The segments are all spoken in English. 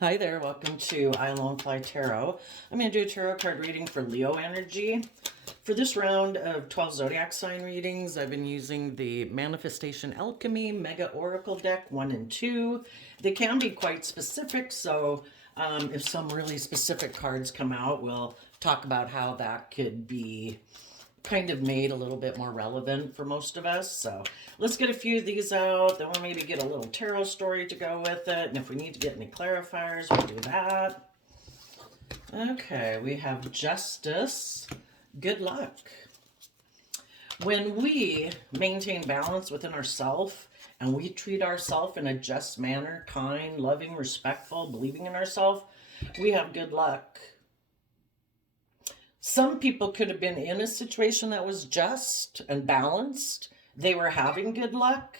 Hi there, welcome to I Alone Fly Tarot. I'm going to do a tarot card reading for Leo energy. For this round of 12 zodiac sign readings, I've been using the Manifestation Alchemy Mega Oracle deck 1 and 2. They can be quite specific, so if some really specific cards come out, we'll talk about how that could be kind of made a little bit more relevant for most of us. So let's get a few of these out. Then we'll maybe get a little tarot story to go with it. And if we need to get any clarifiers, we'll do that. Okay, we have Justice. Good luck. When we maintain balance within ourselves and we treat ourselves in a just manner, kind, loving, respectful, believing in ourselves, we have good luck. Some people could have been in a situation that was just and balanced. They were having good luck,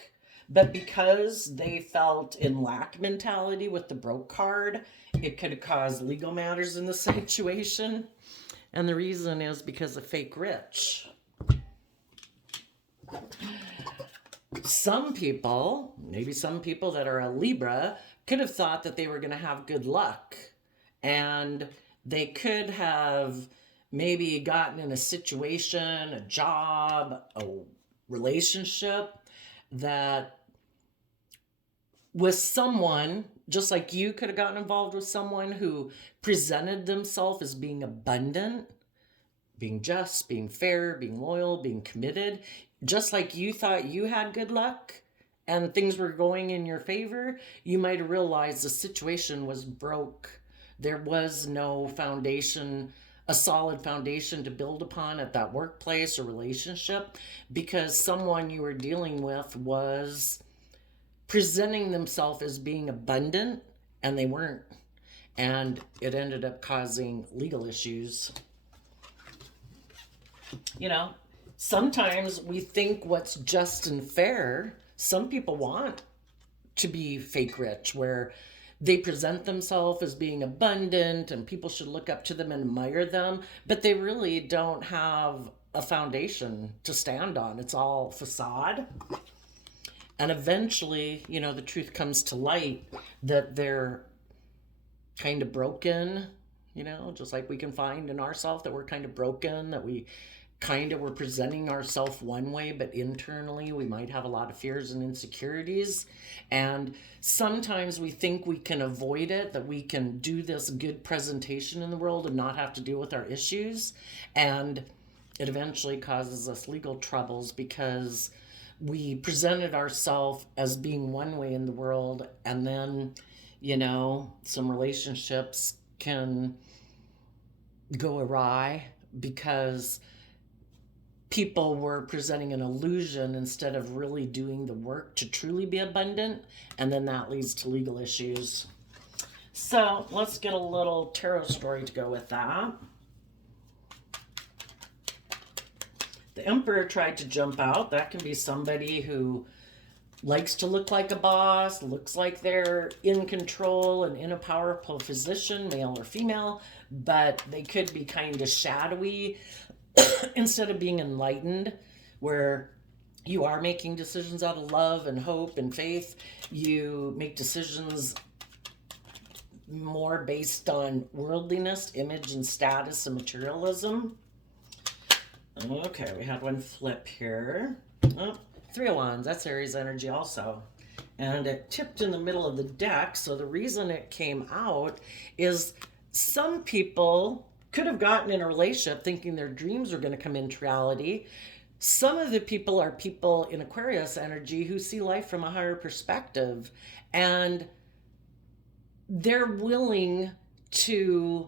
but because they felt in lack mentality with the broke card, it could have caused legal matters in the situation. And the reason is because of fake rich. Some people, maybe some people that are a Libra, could have thought that they were going to have good luck. And they could have maybe gotten in a situation, a job, a relationship that with someone, just like you could have gotten involved with someone who presented themselves as being abundant, being just, being fair, being loyal, being committed, just like you thought you had good luck and things were going in your favor, you might have realized the situation was broke. There was no foundation, a solid foundation to build upon at that workplace or relationship, because someone you were dealing with was presenting themselves as being abundant and they weren't. And it ended up causing legal issues. You know, sometimes we think what's just and fair, some people want to be fake rich, where they present themselves as being abundant and people should look up to them and admire them, but they really don't have a foundation to stand on. It's all facade. And eventually, you know, the truth comes to light that they're kind of broken, you know, just like we can find in ourselves that we're kind of broken, that we kind of were presenting ourselves one way, but internally we might have a lot of fears and insecurities. And sometimes we think we can avoid it, that we can do this good presentation in the world and not have to deal with our issues. And it eventually causes us legal troubles because we presented ourselves as being one way in the world, and then, you know, some relationships can go awry because people were presenting an illusion instead of really doing the work to truly be abundant, and then that leads to legal issues. So let's get a little tarot story to go with that. The Emperor tried to jump out. That can be somebody who likes to look like a boss, looks like they're in control and in a powerful position, male or female, but they could be kind of shadowy instead of being enlightened, where you are making decisions out of love and hope and faith. You make decisions more based on worldliness, image and status and materialism. Okay, we had one flip here. Oh, Three of Wands, that's Aries energy also. And it tipped in the middle of the deck, so the reason it came out is some people could have gotten in a relationship thinking their dreams were going to come into reality. Some of the people are people in Aquarius energy who see life from a higher perspective, and they're willing to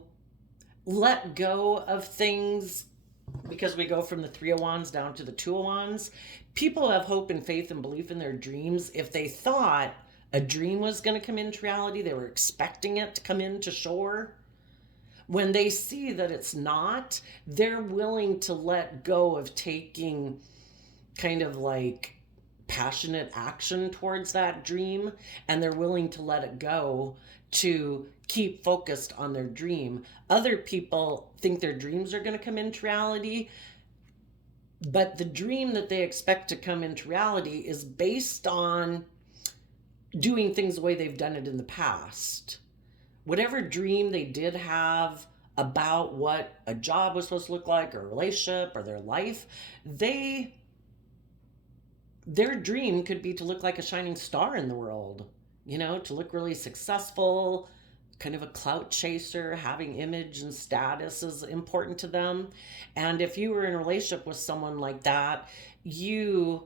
let go of things, because we go from the Three of Wands down to the Two of Wands. People have hope and faith and belief in their dreams. If they thought a dream was going to come into reality, they were expecting it to come into shore. When they see that it's not, they're willing to let go of taking kind of like passionate action towards that dream, and they're willing to let it go to keep focused on their dream. Other people think their dreams are going to come into reality, but the dream that they expect to come into reality is based on doing things the way they've done it in the past. whatever dream they did have about what a job was supposed to look like, or a relationship, or their life, their dream could be to look like a shining star in the world, to look really successful, kind of a clout chaser, having image and status is important to them. And if you were in a relationship with someone like that, you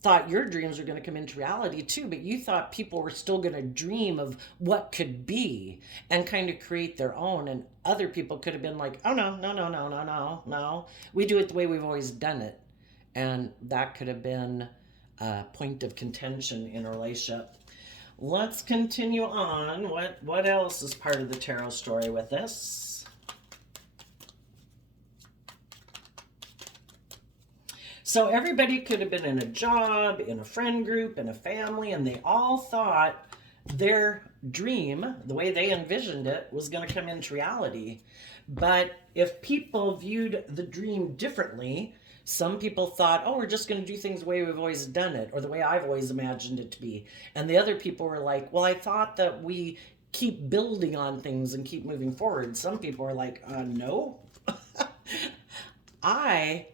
thought your dreams were going to come into reality too, but you thought people were still going to dream of what could be and kind of create their own. And other people could have been like, oh, no, no, no, no, no, no, no. We do it the way we've always done it. And that could have been a point of contention in a relationship. Let's continue on. What else is part of the tarot story with this? So everybody could have been in a job, in a friend group, in a family, and they all thought their dream, the way they envisioned it, was going to come into reality. But if people viewed the dream differently, some people thought, oh, we're just going to do things the way we've always done it, or the way I've always imagined it to be. And the other people were like, well, I thought that we keep building on things and keep moving forward. Some people were like, no. I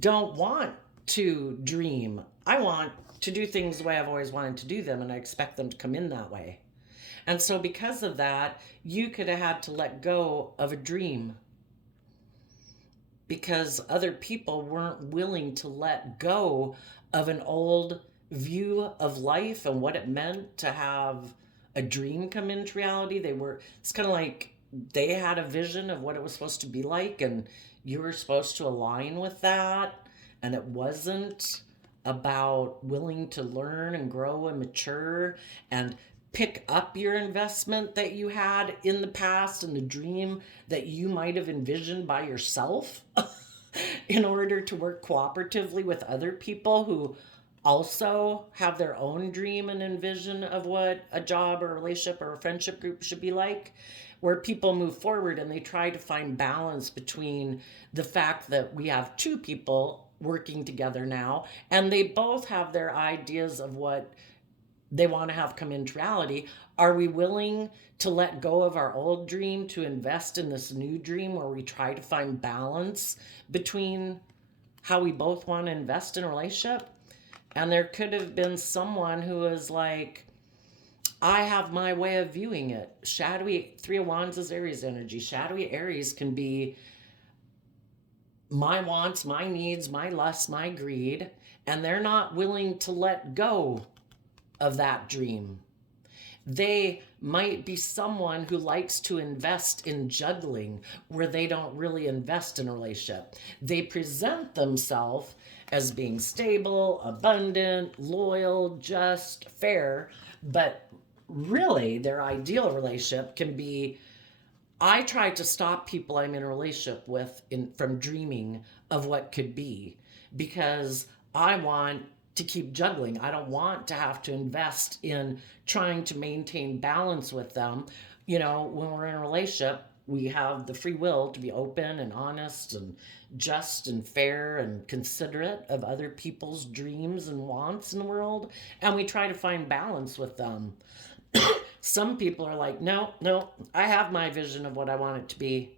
don't want to dream. I want to do things the way I've always wanted to do them, and I expect them to come in that way. And so because of that, you could have had to let go of a dream because other people weren't willing to let go of an old view of life and what it meant to have a dream come into reality. It's kind of like they had a vision of what it was supposed to be like, and you were supposed to align with that. And it wasn't about willing to learn and grow and mature and pick up your investment that you had in the past and the dream that you might have envisioned by yourself in order to work cooperatively with other people who also have their own dream and envision of what a job or a relationship or a friendship group should be like, where people move forward and they try to find balance between the fact that we have two people working together now and they both have their ideas of what they want to have come into reality. Are we willing to let go of our old dream to invest in this new dream where we try to find balance between how we both want to invest in a relationship? And there could have been someone who was like, I have my way of viewing it. Shadowy Three of Wands is Aries energy. Shadowy Aries can be my wants, my needs, my lusts, my greed, and they're not willing to let go of that dream. They might be someone who likes to invest in juggling where they don't really invest in a relationship. They present themselves as being stable, abundant, loyal, just, fair, but really their ideal relationship can be, I try to stop people I'm in a relationship with from dreaming of what could be because I want to keep juggling. I don't want to have to invest in trying to maintain balance with them. When we're in a relationship, we have the free will to be open and honest and just and fair and considerate of other people's dreams and wants in the world. And we try to find balance with them. Some people are like, no, I have my vision of what I want it to be.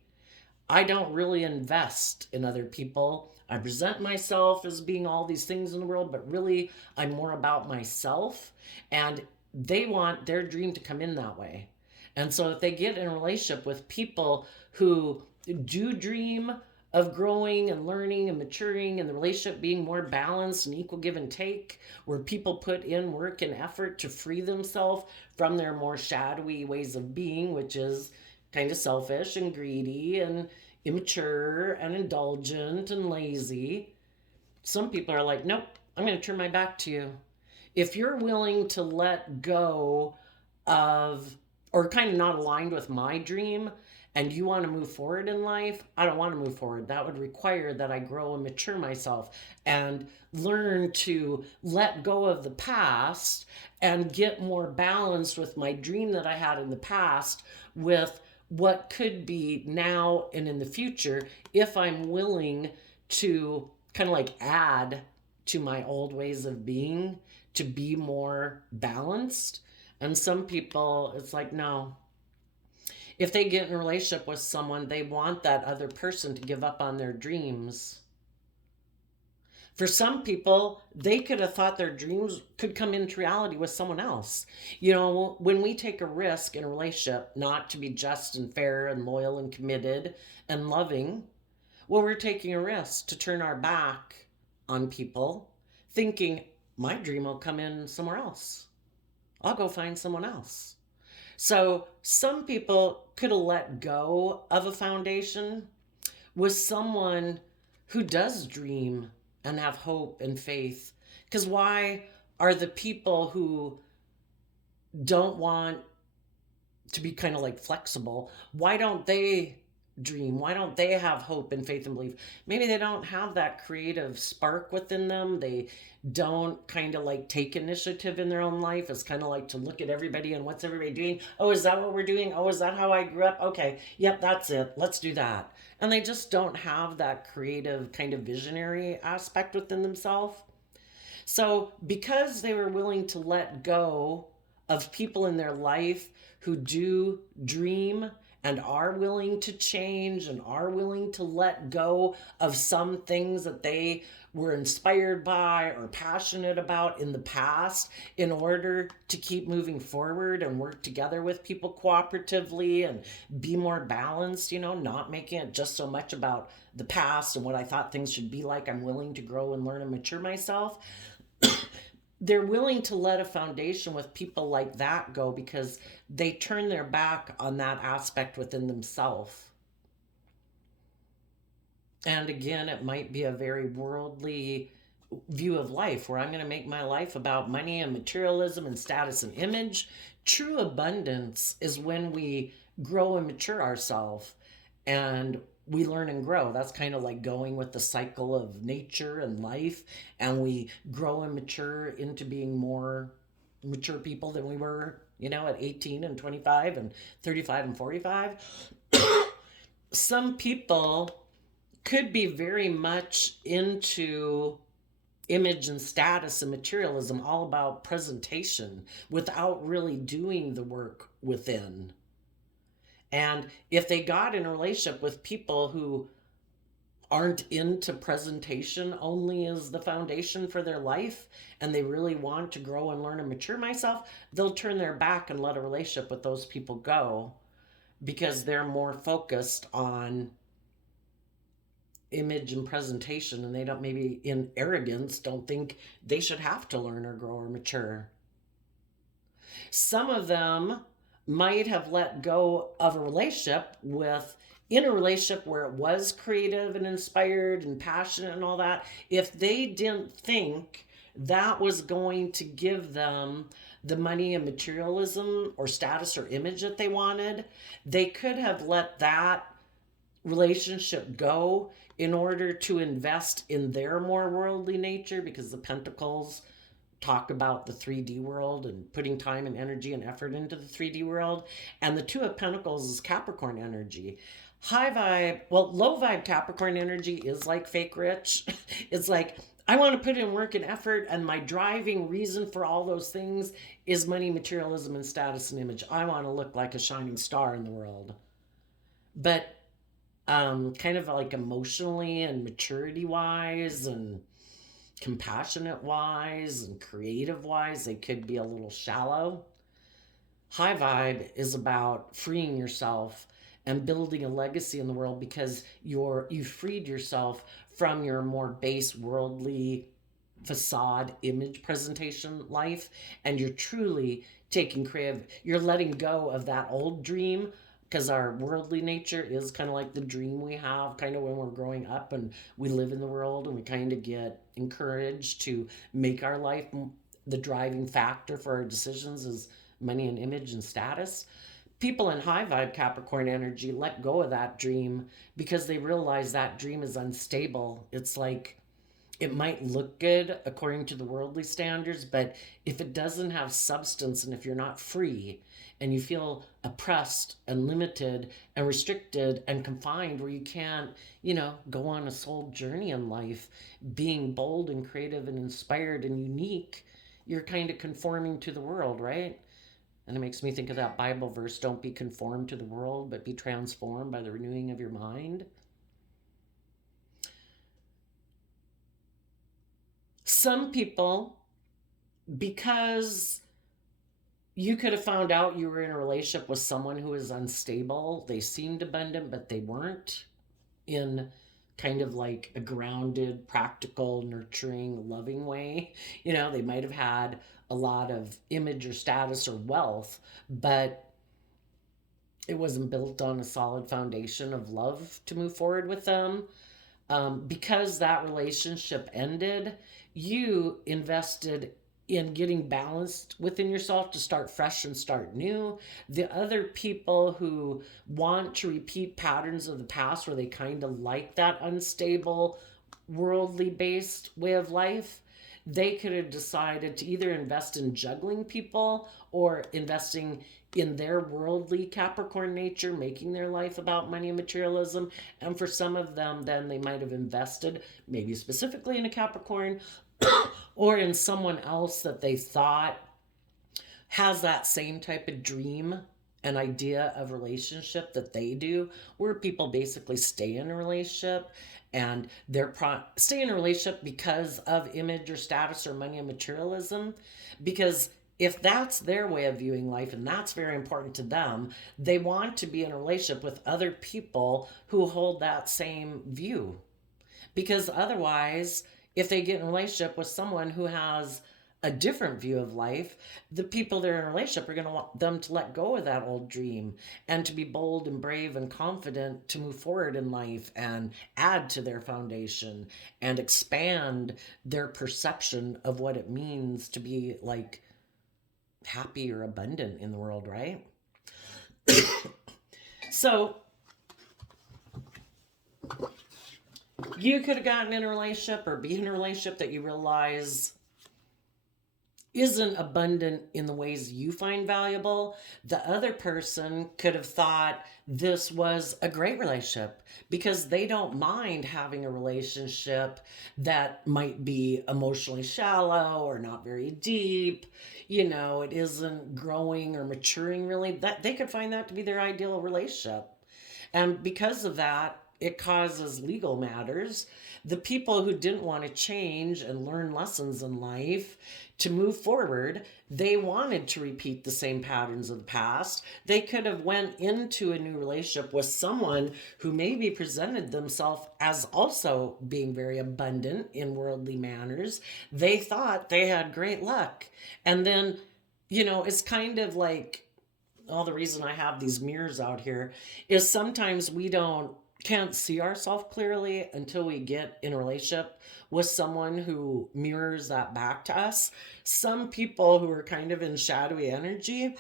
I don't really invest in other people. I present myself as being all these things in the world, but really I'm more about myself. And they want their dream to come in that way. And so if they get in a relationship with people who do dream of growing and learning and maturing and the relationship being more balanced and equal give and take, where people put in work and effort to free themselves from their more shadowy ways of being, which is kind of selfish and greedy and immature and indulgent and lazy. Some people are like, nope, I'm going to turn my back to you. If you're willing to let go of, or kind of not aligned with my dream, and you want to move forward in life, I don't want to move forward. That would require that I grow and mature myself and learn to let go of the past and get more balanced with my dream that I had in the past with what could be now and in the future if I'm willing to kind of like add to my old ways of being to be more balanced. And some people, it's like, no, If they get in a relationship with someone, they want that other person to give up on their dreams. For some people, they could have thought their dreams could come into reality with someone else. You know, when we take a risk in a relationship not to be just and fair and loyal and committed and loving, well, we're taking a risk to turn our back on people, thinking my dream will come in somewhere else. I'll go find someone else. So some people could have let go of a foundation with someone who does dream and have hope and faith. Because why are the people who don't want to be kind of like flexible, why don't they dream? Why don't they have hope and faith and belief? Maybe they don't have that creative spark within them. They don't kind of like take initiative in their own life. It's kind of like to look at everybody and what's everybody doing? Oh, is that what we're doing? Oh, is that how I grew up? Okay, yep, that's it. Let's do that. And they just don't have that creative kind of visionary aspect within themselves. So, because they were willing to let go of people in their life who do dream and are willing to change and are willing to let go of some things that they were inspired by or passionate about in the past in order to keep moving forward and work together with people cooperatively and be more balanced, you know, not making it just so much about the past and what I thought things should be like. I'm willing to grow and learn and mature myself. They're willing to let a foundation with people like that go because they turn their back on that aspect within themselves. And again, it might be a very worldly view of life where I'm going to make my life about money and materialism and status and image. True abundance is when we grow and mature ourselves and we learn and grow. That's kind of like going with the cycle of nature and life, and we grow and mature into being more mature people than we were, you know, at 18 and 25 and 35 and 45. Some people could be very much into image and status and materialism, all about presentation, without really doing the work within. And if they got in a relationship with people who aren't into presentation only as the foundation for their life, and they really want to grow and learn and mature myself, they'll turn their back and let a relationship with those people go because they're more focused on image and presentation, and they don't, maybe in arrogance, don't think they should have to learn or grow or mature. Some of them might have let go of a relationship in a relationship where it was creative and inspired and passionate and all that, if they didn't think that was going to give them the money and materialism or status or image that they wanted, they could have let that relationship go in order to invest in their more worldly nature, because the Pentacles talk about the 3D world and putting time and energy and effort into the 3D world. And the Two of Pentacles is Capricorn energy. High vibe, well, low vibe Capricorn energy is like fake rich. It's like, I want to put in work and effort, and my driving reason for all those things is money, materialism, and status and image. I want to look like a shining star in the world. But kind of like emotionally and maturity wise and compassionate wise and creative wise, they could be a little shallow. High vibe is about freeing yourself and building a legacy in the world because you've freed yourself from your more base worldly facade image presentation life, and you're truly taking creative, you're letting go of that old dream, because our worldly nature is kind of like the dream we have kind of when we're growing up and we live in the world, and we kind of get encouraged to make our life the driving factor for our decisions is money and image and status. People in high vibe Capricorn energy let go of that dream because they realize that dream is unstable. It's like, it might look good according to the worldly standards, but if it doesn't have substance and if you're not free and you feel oppressed and limited and restricted and confined where you can't, go on a soul journey in life, being bold and creative and inspired and unique, you're kind of conforming to the world, right? And it makes me think of that Bible verse, don't be conformed to the world, but be transformed by the renewing of your mind. Some people, because you could have found out you were in a relationship with someone who is unstable, they seemed abundant, but they weren't, in kind of like a grounded, practical, nurturing, loving way. They might have had a lot of image or status or wealth, but it wasn't built on a solid foundation of love to move forward with them. Because that relationship ended, you invested in getting balanced within yourself to start fresh and start new. The other people who want to repeat patterns of the past, where they kind of like that unstable, worldly based way of life, they could have decided to either invest in juggling people or investing in their worldly Capricorn nature, making their life about money and materialism. And for some of them, then they might have invested maybe specifically in a Capricorn or in someone else that they thought has that same type of dream and idea of relationship that they do, where people basically stay in a relationship and they're stay in a relationship because of image or status or money and materialism. Because if that's their way of viewing life and that's very important to them, they want to be in a relationship with other people who hold that same view. Because otherwise, if they get in a relationship with someone who has a different view of life, the people they're in a relationship are going to want them to let go of that old dream and to be bold and brave and confident to move forward in life and add to their foundation and expand their perception of what it means to be like happy or abundant in the world, right? So you could have gotten in a relationship or be in a relationship that you realize isn't abundant in the ways you find valuable. The other person could have thought this was a great relationship because they don't mind having a relationship that might be emotionally shallow or not very deep. It isn't growing or maturing really. That they could find that to be their ideal relationship. And because of that, it causes legal matters. The people who didn't want to change and learn lessons in life to move forward, they wanted to repeat the same patterns of the past. They could have went into a new relationship with someone who maybe presented themselves as also being very abundant in worldly manners. They thought they had great luck. And then, it's kind of like, the reason I have these mirrors out here is sometimes we can't see ourselves clearly until we get in a relationship with someone who mirrors that back to us. Some people who are kind of in shadowy energy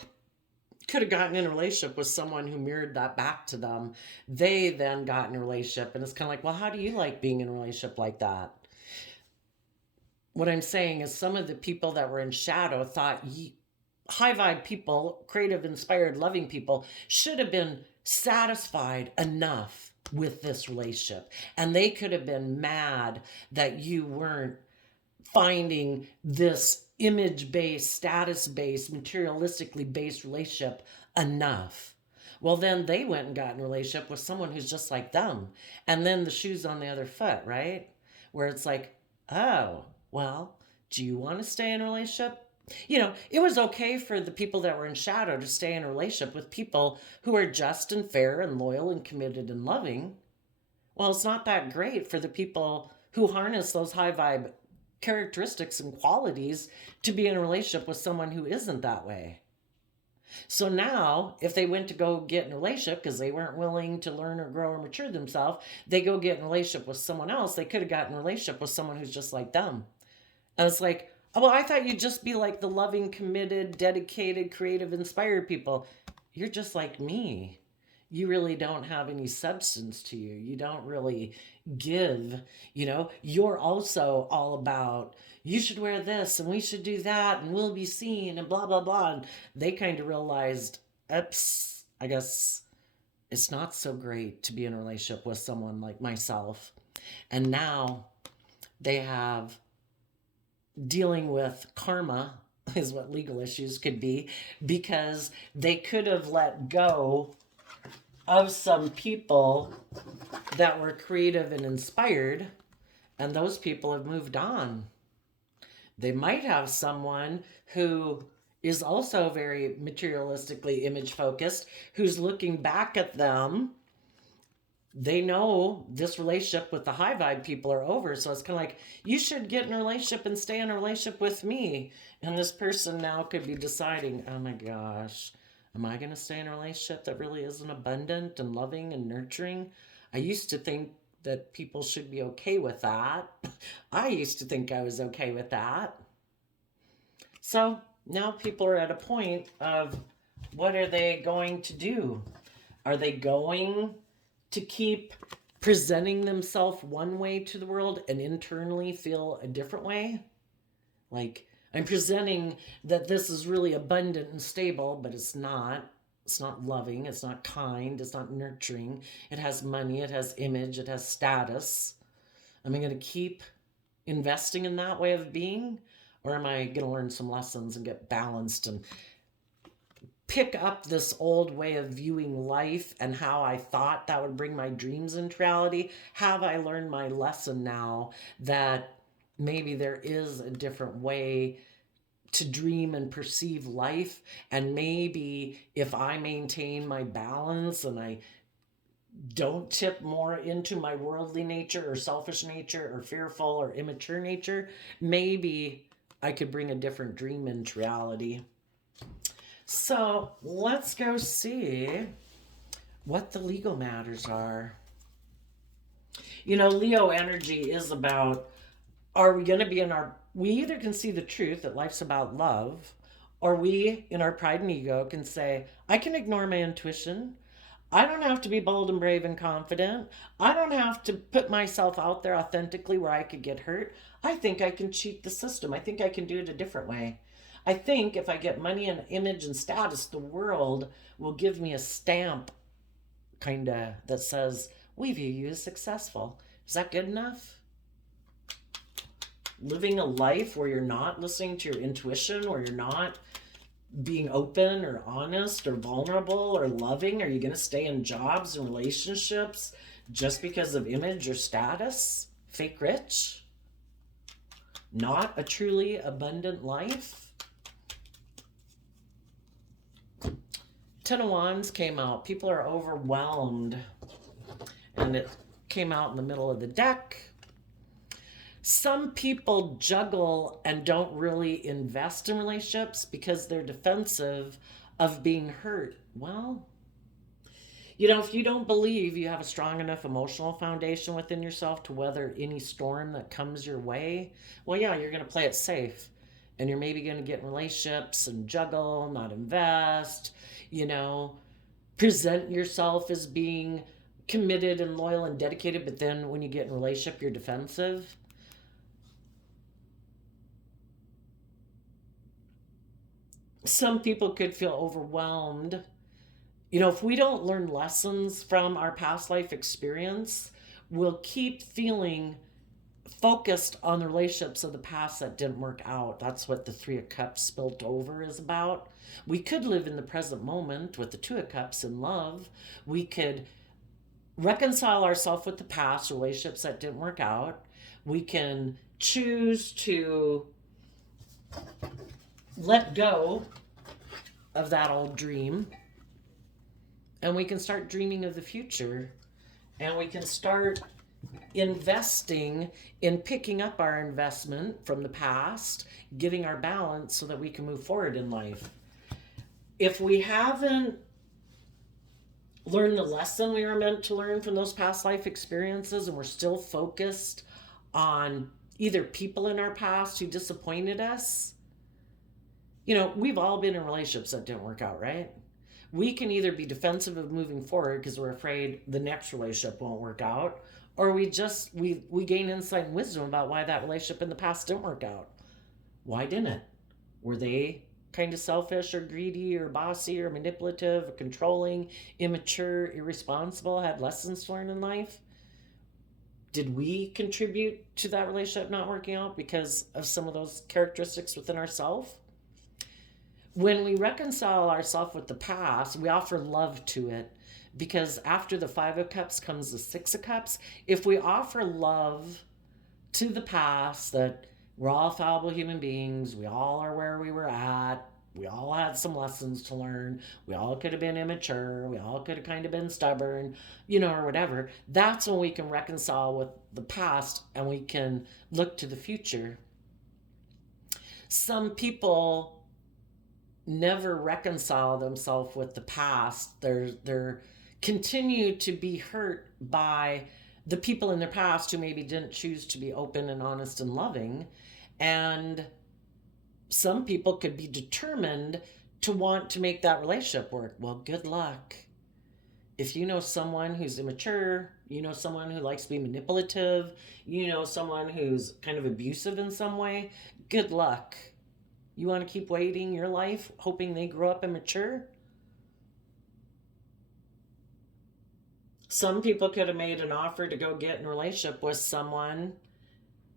could have gotten in a relationship with someone who mirrored that back to them. They then got in a relationship, and it's kind of like, well, how do you like being in a relationship like that? What I'm saying is some of the people that were in shadow thought high vibe people, creative, inspired, loving people should have been satisfied enough with this relationship. And they could have been mad that you weren't finding this image based, status based, materialistically based relationship enough. Well, then they went and got in a relationship with someone who's just like them. And then the shoe's on the other foot, right? Where it's like, oh, well, do you want to stay in a relationship? It was okay for the people that were in shadow to stay in a relationship with people who are just and fair and loyal and committed and loving. Well, it's not that great for the people who harness those high vibe characteristics and qualities to be in a relationship with someone who isn't that way. So now, if they went to go get in a relationship because they weren't willing to learn or grow or mature themselves, they go get in a relationship with someone else. They could have gotten in a relationship with someone who's just like them. And it's like, oh, well, I thought you'd just be like the loving, committed, dedicated, creative, inspired people. You're just like me. You really don't have any substance to you. You don't really give. You're also all about, you should wear this and we should do that and we'll be seen and blah, blah, blah. And they kind of realized, oops, I guess it's not so great to be in a relationship with someone like myself. And now they have dealing with karma is what legal issues could be, because they could have let go of some people that were creative and inspired, and those people have moved on. They might have someone who is also very materialistically image focused, who's looking back at them. They know this relationship with the high vibe people are over. So it's kind of like, you should get in a relationship and stay in a relationship with me. And this person now could be deciding, oh my gosh, am I going to stay in a relationship that really isn't abundant and loving and nurturing? I used to think that people should be okay with that. I used to think I was okay with that. So now people are at a point of, what are they going to do? Are they going to keep presenting themselves one way to the world and internally feel a different way? Like, I'm presenting that this is really abundant and stable, but it's not. It's not loving, it's not kind, it's not nurturing. It has money, it has image, it has status. Am I going to keep investing in that way of being? Or am I going to learn some lessons and get balanced and pick up this old way of viewing life and how I thought that would bring my dreams into reality? Have I learned my lesson now that maybe there is a different way to dream and perceive life? And maybe if I maintain my balance and I don't tip more into my worldly nature or selfish nature or fearful or immature nature, maybe I could bring a different dream into reality. So let's go see what the legal matters are. You know, Leo energy is about, are we going to be in our, we either can see the truth that life's about love, or we in our pride and ego can say, I can ignore my intuition. I don't have to be bold and brave and confident. I don't have to put myself out there authentically where I could get hurt. I think I can cheat the system. I think I can do it a different way. I think if I get money and image and status, the world will give me a stamp, kind of, that says, we view you as successful. Is that good enough? Living a life where you're not listening to your intuition, where you're not being open or honest or vulnerable or loving? Are you going to stay in jobs and relationships just because of image or status? Fake rich? Not a truly abundant life? Ten of Wands came out. People are overwhelmed. And it came out in the middle of the deck. Some people juggle and don't really invest in relationships because they're defensive of being hurt. Well, you know, if you don't believe you have a strong enough emotional foundation within yourself to weather any storm that comes your way, well, yeah, you're going to play it safe. And you're maybe going to get in relationships and juggle, not invest, you know, present yourself as being committed and loyal and dedicated, but then when you get in a relationship, you're defensive. Some people could feel overwhelmed. You know, if we don't learn lessons from our past life experience, we'll keep feeling focused on the relationships of the past that didn't work out. That's what the Three of Cups spilt over is about. We could live in the present moment with the Two of Cups in love. We could reconcile ourselves with the past relationships that didn't work out. We can choose to let go of that old dream, and we can start dreaming of the future, and we can start investing in picking up our investment from the past, getting our balance so that we can move forward in life. If we haven't learned the lesson we were meant to learn from those past life experiences, and we're still focused on either people in our past who disappointed us, you know, we've all been in relationships that didn't work out, right? We can either be defensive of moving forward because we're afraid the next relationship won't work out, or we gain insight and wisdom about why that relationship in the past didn't work out. Why didn't it? Were they kind of selfish or greedy or bossy or manipulative or controlling, immature, irresponsible, had lessons to learn in life? Did we contribute to that relationship not working out because of some of those characteristics within ourselves? When we reconcile ourselves with the past, we offer love to it. Because after the Five of Cups comes the Six of Cups. If we offer love to the past, that we're all fallible human beings, we all are where we were at, we all had some lessons to learn, we all could have been immature, we all could have kind of been stubborn, or whatever. That's when we can reconcile with the past and we can look to the future. Some people never reconcile themselves with the past. They're continue to be hurt by the people in their past who maybe didn't choose to be open and honest and loving. And some people could be determined to want to make that relationship work. Well, good luck. If you know someone who's immature, you know someone who likes to be manipulative, you know someone who's kind of abusive in some way, good luck. You want to keep waiting your life hoping they grow up immature? Some people could have made an offer to go get in a relationship with someone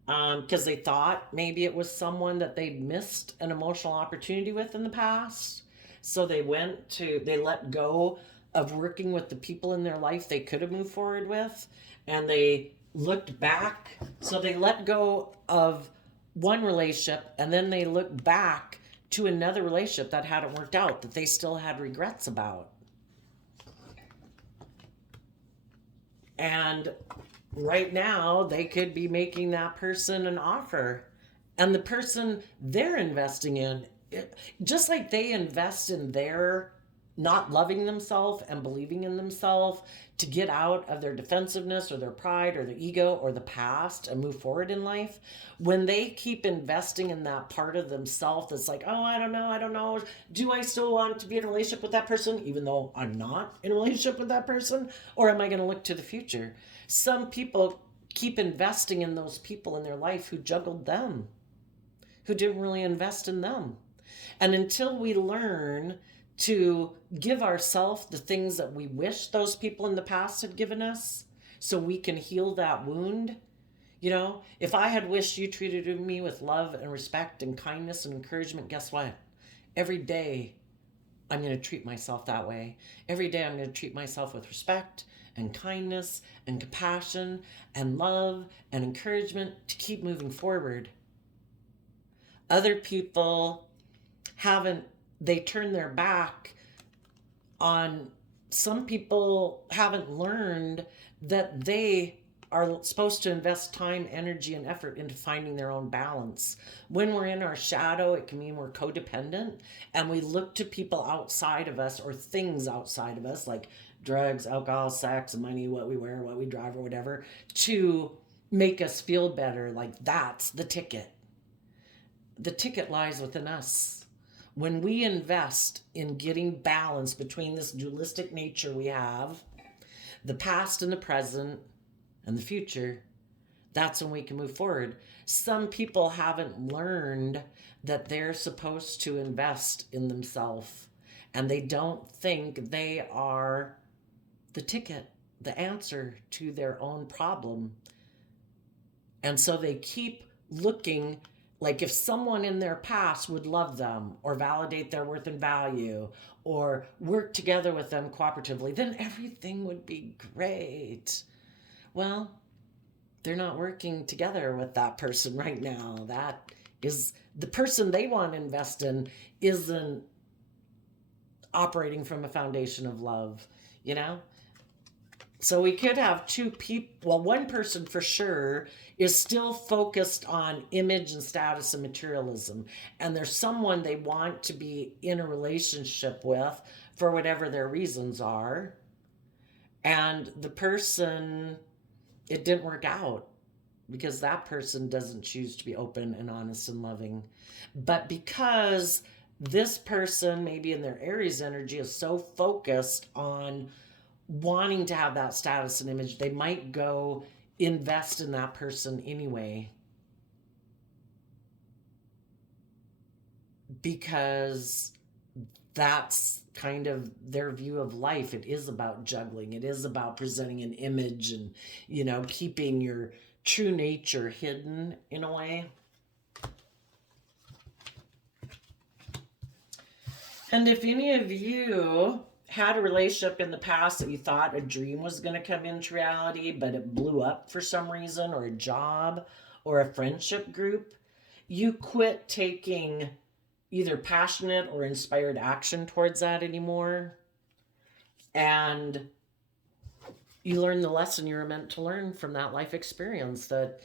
because they thought maybe it was someone that they'd missed an emotional opportunity with in the past. So they let go of working with the people in their life they could have moved forward with, and they looked back. So they let go of one relationship, and then they looked back to another relationship that hadn't worked out, that they still had regrets about. And right now, they could be making that person an offer. And the person they're investing in, just like they invest in their not loving themselves and believing in themselves to get out of their defensiveness or their pride or their ego or the past and move forward in life, when they keep investing in that part of themselves that's like, oh, I don't know, do I still want to be in a relationship with that person even though I'm not in a relationship with that person? Or am I going to look to the future? Some people keep investing in those people in their life who juggled them, who didn't really invest in them. And until we learn to give ourselves the things that we wish those people in the past had given us so we can heal that wound. If I had wished you treated me with love and respect and kindness and encouragement, guess what? Every day I'm going to treat myself that way. Every day I'm going to treat myself with respect and kindness and compassion and love and encouragement to keep moving forward. Other people they turn their back on. Some people haven't learned that they are supposed to invest time, energy, and effort into finding their own balance. When we're in our shadow, it can mean we're codependent, and we look to people outside of us or things outside of us, like drugs, alcohol, sex, money, what we wear, what we drive, or whatever, to make us feel better. Like that's the ticket. The ticket lies within us. When we invest in getting balance between this dualistic nature we have, the past and the present and the future, that's when we can move forward. Some people haven't learned that they're supposed to invest in themselves, and they don't think they are the ticket, the answer to their own problem. And so they keep looking. Like if someone in their past would love them or validate their worth and value or work together with them cooperatively, then everything would be great. Well, they're not working together with that person right now. That is the person they want to invest in isn't operating from a foundation of love, So we could have two people, well, one person for sure is still focused on image and status and materialism. And there's someone they want to be in a relationship with for whatever their reasons are. And the person, it didn't work out because that person doesn't choose to be open and honest and loving. But because this person, maybe in their Aries energy, is so focused on wanting to have that status and image, they might go invest in that person anyway because that's kind of their view of life. It is about juggling. It is about presenting an image and, keeping your true nature hidden in a way. And if any of you had a relationship in the past that you thought a dream was going to come into reality, but it blew up for some reason, or a job or a friendship group, you quit taking either passionate or inspired action towards that anymore. And you learn the lesson you were meant to learn from that life experience, that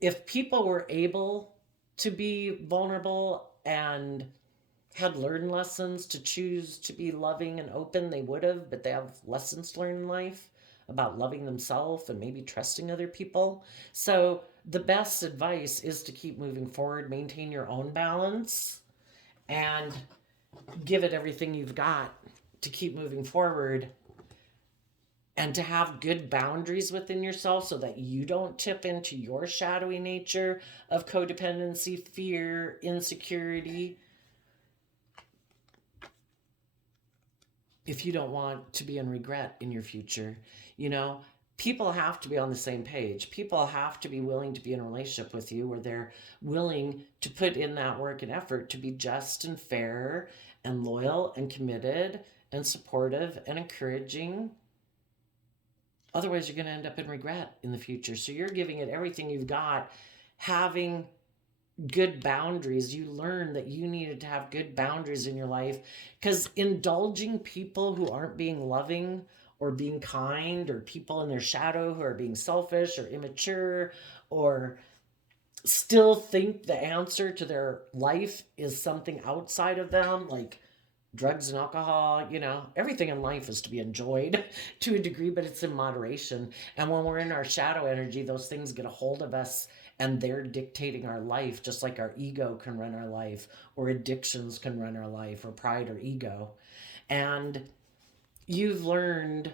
if people were able to be vulnerable and had learned lessons to choose to be loving and open, they would have, but they have lessons to learn in life about loving themselves and maybe trusting other people. So the best advice is to keep moving forward, maintain your own balance, and give it everything you've got to keep moving forward, and to have good boundaries within yourself so that you don't tip into your shadowy nature of codependency, fear, insecurity, if you don't want to be in regret in your future. You know, people have to be on the same page. People have to be willing to be in a relationship with you where they're willing to put in that work and effort to be just and fair and loyal and committed and supportive and encouraging. Otherwise, you're going to end up in regret in the future. So you're giving it everything you've got, having good boundaries. You learn that you needed to have good boundaries in your life, because indulging people who aren't being loving or being kind, or people in their shadow who are being selfish or immature, or still think the answer to their life is something outside of them, like drugs and alcohol. You know, everything in life is to be enjoyed to a degree, but it's in moderation. And when we're in our shadow energy, those things get a hold of us and they're dictating our life, just like our ego can run our life, or addictions can run our life, or pride or ego. And you've learned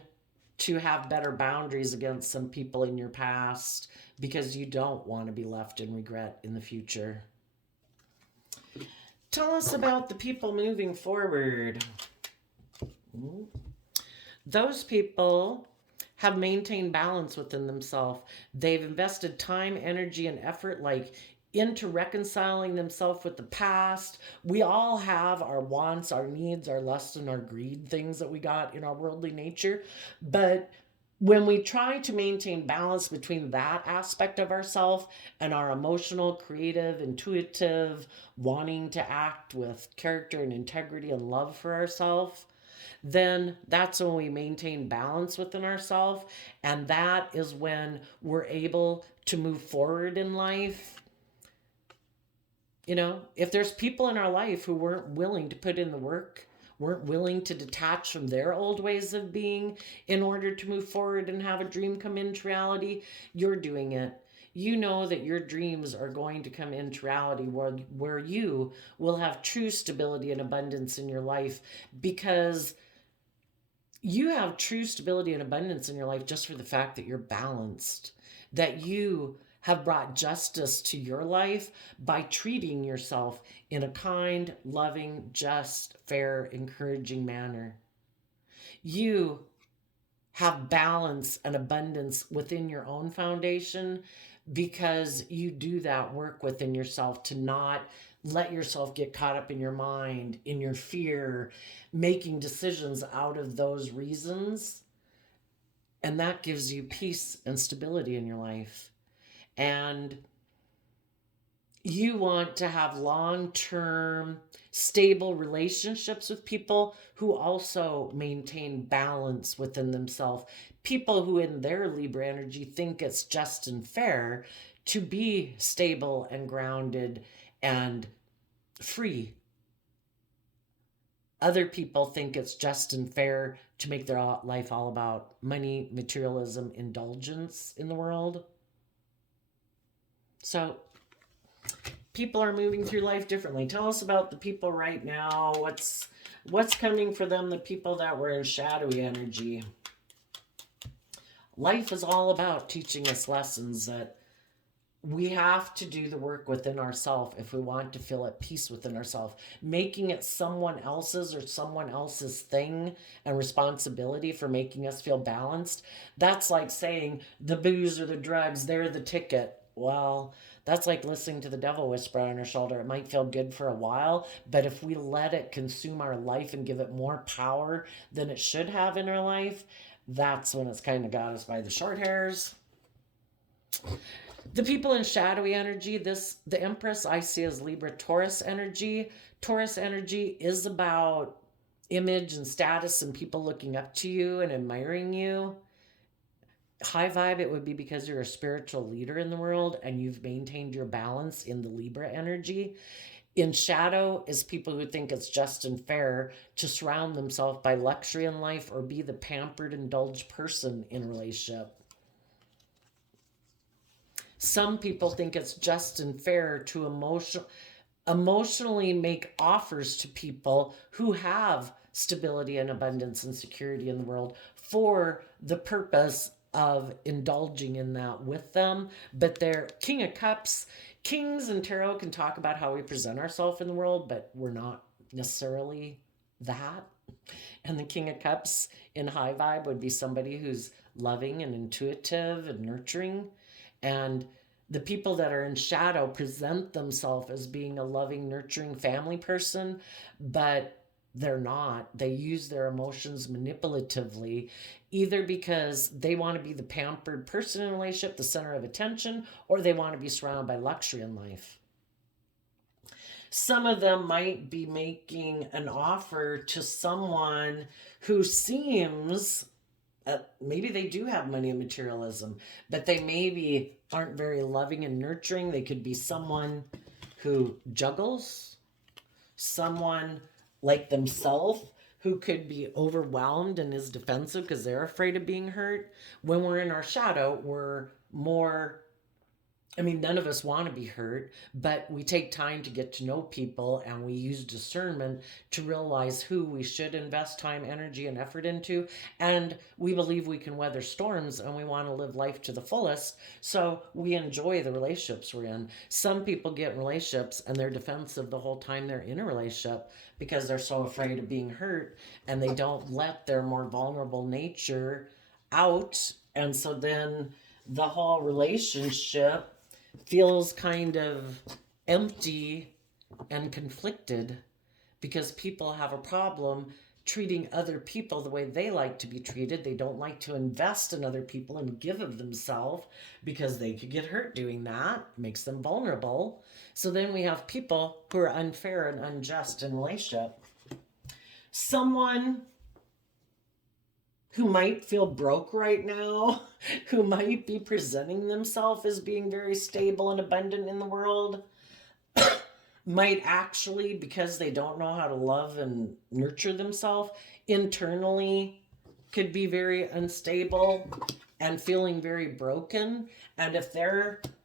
to have better boundaries against some people in your past because you don't want to be left in regret in the future. Tell us about the people moving forward. Those people have maintained balance within themselves. They've invested time, energy, and effort, like into reconciling themselves with the past. We all have our wants, our needs, our lust, and our greed, things that we got in our worldly nature. But when we try to maintain balance between that aspect of ourself and our emotional, creative, intuitive, wanting to act with character and integrity and love for ourselves, then that's when we maintain balance within ourselves. And that is when we're able to move forward in life. You know, if there's people in our life who weren't willing to put in the work, weren't willing to detach from their old ways of being in order to move forward and have a dream come into reality, you're doing it. You know that your dreams are going to come into reality, where you will have true stability and abundance in your life, because you have true stability and abundance in your life just for the fact that you're balanced, that you have brought justice to your life by treating yourself in a kind, loving, just, fair, encouraging manner. You have balance and abundance within your own foundation because you do that work within yourself to not let yourself get caught up in your mind, in your fear, making decisions out of those reasons. And that gives you peace and stability in your life. And you want to have long-term, stable relationships with people who also maintain balance within themselves. People who in their Libra energy think it's just and fair to be stable and grounded and free. Other people think it's just and fair to make their life all about money, materialism, indulgence in the world. So people are moving through life differently. Tell us about the people right now. What's coming for them, the people that were in shadowy energy. Life is all about teaching us lessons that we have to do the work within ourselves if we want to feel at peace within ourselves. Making it someone else's or someone else's thing and responsibility for making us feel balanced, that's like saying the booze or the drugs, they're the ticket. Well, That's like listening to the devil whisper on our shoulder. It might feel good for a while, but if we let it consume our life and give it more power than it should have in our life, that's when it's kind of got us by the short hairs. The people in shadowy energy, the Empress I see as Libra Taurus energy. Taurus energy is about image and status and people looking up to you and admiring you. High vibe, it would be because you're a spiritual leader in the world and you've maintained your balance in the Libra energy. In shadow is people who think it's just and fair to surround themselves by luxury in life or be the pampered, indulged person in a relationship. Some people think it's just and fair to emotionally make offers to people who have stability and abundance and security in the world for the purpose of indulging in that with them. But they're King of Cups. Kings and tarot can talk about how we present ourselves in the world, but we're not necessarily that. And the King of Cups in high vibe would be somebody who's loving and intuitive and nurturing. And the people that are in shadow present themselves as being a loving, nurturing family person, but they're not. They use their emotions manipulatively, either because they want to be the pampered person in a relationship, the center of attention, or they want to be surrounded by luxury in life. Some of them might be making an offer to someone who seems, maybe they do have money and materialism, but they maybe aren't very loving and nurturing. They could be someone who juggles, someone like themselves who could be overwhelmed and is defensive because they're afraid of being hurt. When we're in our shadow, we're more, none of us want to be hurt, but we take time to get to know people and we use discernment to realize who we should invest time, energy, and effort into. And we believe we can weather storms and we want to live life to the fullest. So we enjoy the relationships we're in. Some people get in relationships and they're defensive the whole time they're in a relationship because they're so afraid of being hurt and they don't let their more vulnerable nature out. And so then the whole relationship feels kind of empty and conflicted because people have a problem treating other people the way they like to be treated. They don't like to invest in other people and give of themselves because they could get hurt doing that. It makes them vulnerable. So then we have people who are unfair and unjust in relationship. Someone who might feel broke right now, who might be presenting themselves as being very stable and abundant in the world, might actually, because they don't know how to love and nurture themselves, internally could be very unstable and feeling very broken. And if they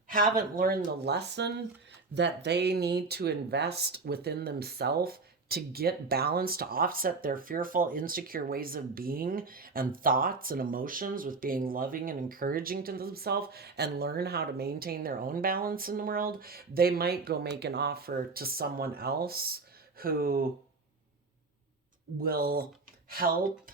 haven't learned the lesson that they need to invest within themselves to get balance, to offset their fearful, insecure ways of being and thoughts and emotions with being loving and encouraging to themselves and learn how to maintain their own balance in the world, they might go make an offer to someone else who will help,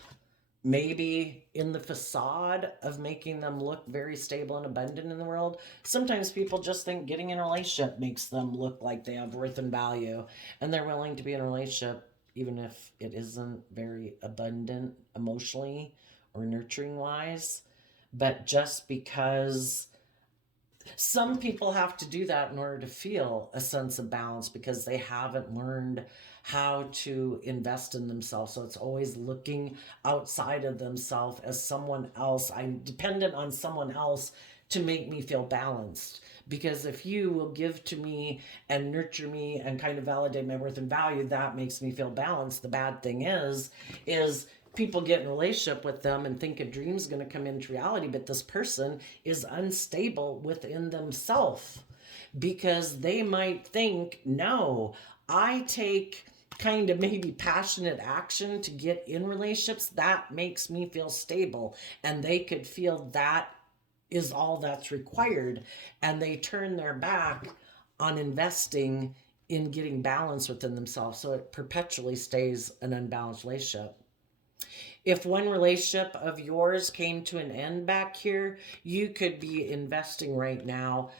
maybe in the facade of making them look very stable and abundant in the world. Sometimes people just think getting in a relationship makes them look like they have worth and value, and they're willing to be in a relationship even if it isn't very abundant emotionally or nurturing wise. But just because some people have to do that in order to feel a sense of balance because they haven't learned how to invest in themselves. So it's always looking outside of themselves as someone else. I'm dependent on someone else to make me feel balanced. Because if you will give to me and nurture me and kind of validate my worth and value, that makes me feel balanced. The bad thing is people get in a relationship with them and think a dream's going to come into reality, but this person is unstable within themselves because they might think, no, I take kind of maybe passionate action to get in relationships. That makes me feel stable. And they could feel that is all that's required. And they turn their back on investing in getting balance within themselves. So it perpetually stays an unbalanced relationship. If one relationship of yours came to an end back here, you could be investing right now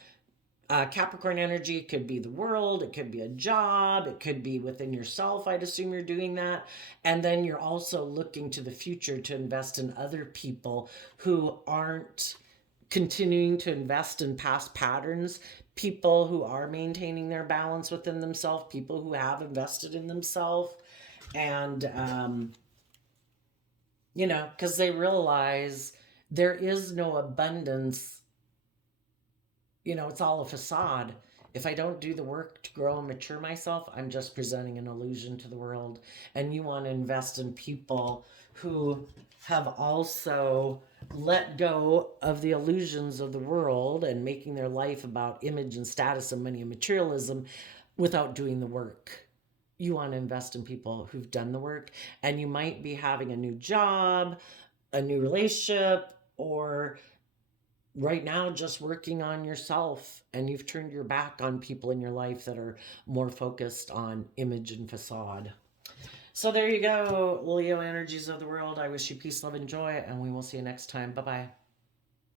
Capricorn energy could be the world, it could be a job, it could be within yourself. I'd assume you're doing that. And then you're also looking to the future to invest in other people who aren't continuing to invest in past patterns, people who are maintaining their balance within themselves, people who have invested in themselves. And, because they realize there is no abundance. It's all a facade. If I don't do the work to grow and mature myself, I'm just presenting an illusion to the world. And you want to invest in people who have also let go of the illusions of the world and making their life about image and status and money and materialism without doing the work. You want to invest in people who've done the work, and you might be having a new job, a new relationship, or right now just working on yourself, and you've turned your back on people in your life that are more focused on image and facade. So there you go, Leo energies of the world. I wish you peace, love, and joy, and we will see you next time. Bye-bye.